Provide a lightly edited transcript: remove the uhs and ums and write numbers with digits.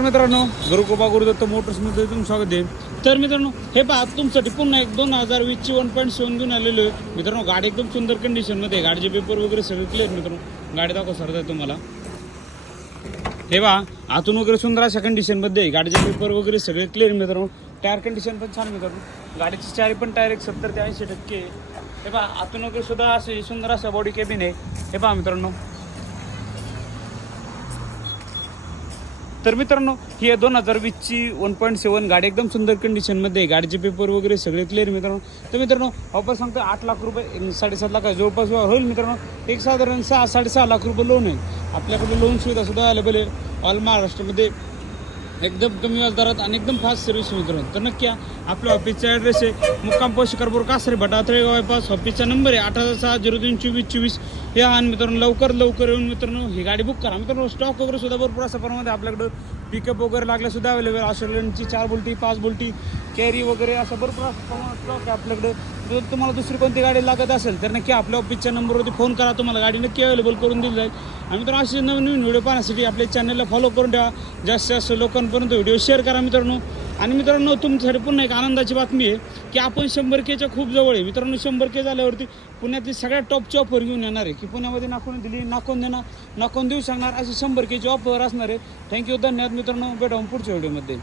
मित्रांनो गुरुकृपा गुरुदत्त मोटर्समध्ये तुमचं स्वागत आहे। तर मित्रांनो हे पहा तुमच्यासाठी पुन्हा एक 2020ची 1.7 घेऊन आलेलो आहे। मित्रांनो गाडी एकदम सुंदर कंडिशनमध्ये, गाडीचे पेपर वगैरे सगळे क्लिअर। मित्रांनो गाडी दाखव सरता तुम्हाला, हे पहा आतून वगैरे सुंदर अशा कंडिशनमध्ये, गाडीचे पेपर वगैरे सगळे क्लिअर। मित्रांनो टायर कंडिशन पण छान मित्रांनो, गाडीची चारी पण टायर 70 ते 80%। हे पहा आतून वगैरे सुद्धा असे सुंदर असा बॉडी केबिन आहे। हे पहा मित्रांनो, तर मित्रांनो ही आहे 2020ची 1.7 गाडी, एकदम सुंदर कंडिशनमध्ये, गाडीचे पेपर वगैरे सगळे क्लिअर मित्रांनो। तर मित्रांनो ऑफर सांगतो 8 लाख रुपये, 7.5 लाख जवळपास होईल मित्रांनो। एक साधारण 6-6.5 लाख रुपये लोन आहे आपल्याकडे। लोन सुविधा सुद्धा अवेलेबल आहे ऑल महाराष्ट्रामध्ये, एकदम कमी व्याजदरात आणि एकदम फास्ट सर्व्हिस मित्रांनो। तर नक्की आपल्या ऑफिसचा ॲड्रेस आहे मुक्काम पोस्ट शिकारपूर कासरे भटा तळेगाव बायपास। ऑफिसचा नंबर आहे 806-03-24-24। हे आणि मित्रांनो लवकर येऊन मित्रांनो ही गाडी बुक करा। मित्रांनो स्टॉक वगैरे सुद्धा भरपूर अशा प्रमाणात आपल्याकडं, पिकअप वगैरे लागल्या सुद्धा अवेलेबल, ऑस्ट्रेलियनची 4 बोल्टी 5 बोल्टी कॅरी वगैरे असा भरपूर प्रमाणात स्टॉक आहे आपल्याकडे। जर तुम्हाला दुसरी कोणती गाडी लागत असेल तर नक्की आपल्या ऑफिसच्या नंबरवरती फोन करा, तुम्हाला गाडी नक्की अवेलेबल करून दिली जाईल। आणि मित्रांनो असे नवीन व्हिडिओ पाहण्यासाठी आपल्या चॅनलला फॉलो करून ठेवा, जास्तीत जास्त लोकांपर्यंत व्हिडिओ शेअर करा मित्रांनो। आणि मित्रांनो तुमच्यासाठी पुन्हा एक आनंदाची बातमी आहे की आपण 100Kच्या खूप जवळ आहे मित्रांनो। 100K झाल्यावरती पुण्यातली सगळ्यात टॉपची ऑफर घेऊन येणार आहे की पुण्यामध्ये नाकोन दिली, नाकोन देणार, नाकोन देऊ शकणार, अशी 100Kची ऑफर असणार आहे। थँक्यू, धन्यवाद मित्रांनो, भेटू पुढच्या व्हिडिओमध्ये।